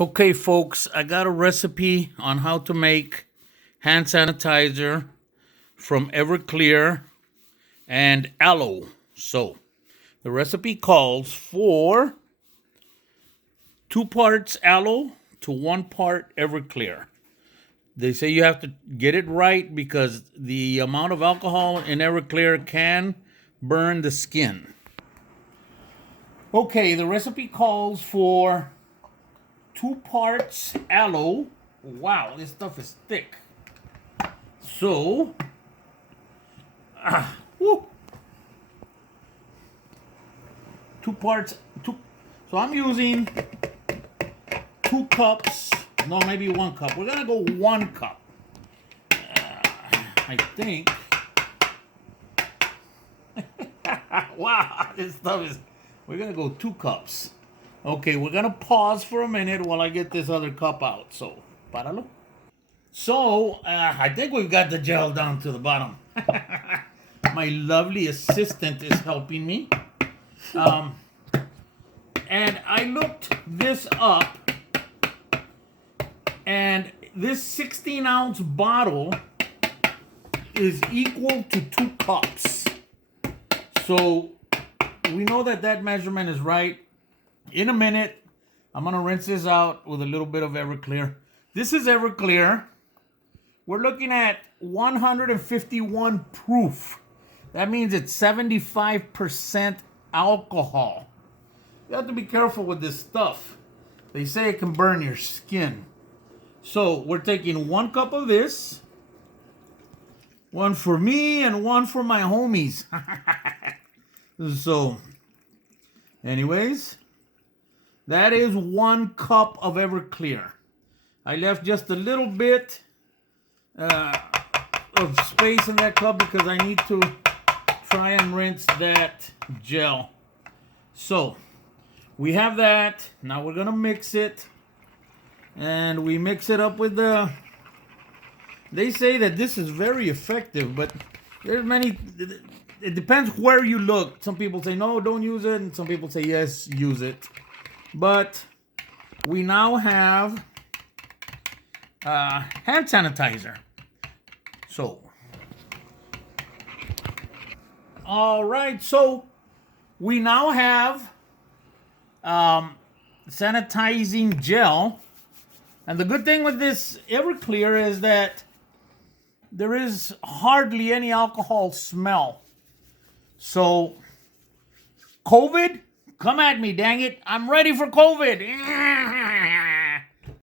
Okay, folks, I got a recipe on how to make hand sanitizer from Everclear and aloe. So, the recipe calls for 2 parts aloe to 1 part Everclear. They say you have to get it right because the amount of alcohol in Everclear can burn the skin. Okay, the recipe calls for 2 parts aloe. Wow, this stuff is thick. So, woo, 2 parts. So I'm using 2 cups. No, maybe 1 cup. We're gonna go 1 cup. I think. Wow, this stuff is. We're gonna go 2 cups. Okay, we're gonna pause for a minute while I get this other cup out. So, páralo. So, I think we've got the gel down to the bottom. My lovely assistant is helping me. And I looked this up, and this 16-ounce bottle is equal to 2 cups. So, we know that that measurement is right. In a minute, I'm going to rinse this out with a little bit of Everclear. This is Everclear. We're looking at 151 proof. That means it's 75% alcohol. You have to be careful with this stuff. They say it can burn your skin. So we're taking 1 cup of this. 1 for me and 1 for my homies. So, anyways, that is 1 cup of Everclear. I left just a little bit of space in that cup because I need to try and rinse that gel. So, we have that. Now we're going to mix it. And we mix it up with the... They say that this is very effective, but there's many... It depends where you look. Some people say, no, don't use it. And some people say, yes, use it. But we now have hand sanitizer. So, all right. So, we now have sanitizing gel. And the good thing with this Everclear is that there is hardly any alcohol smell. So, COVID, come at me, dang it. I'm ready for COVID.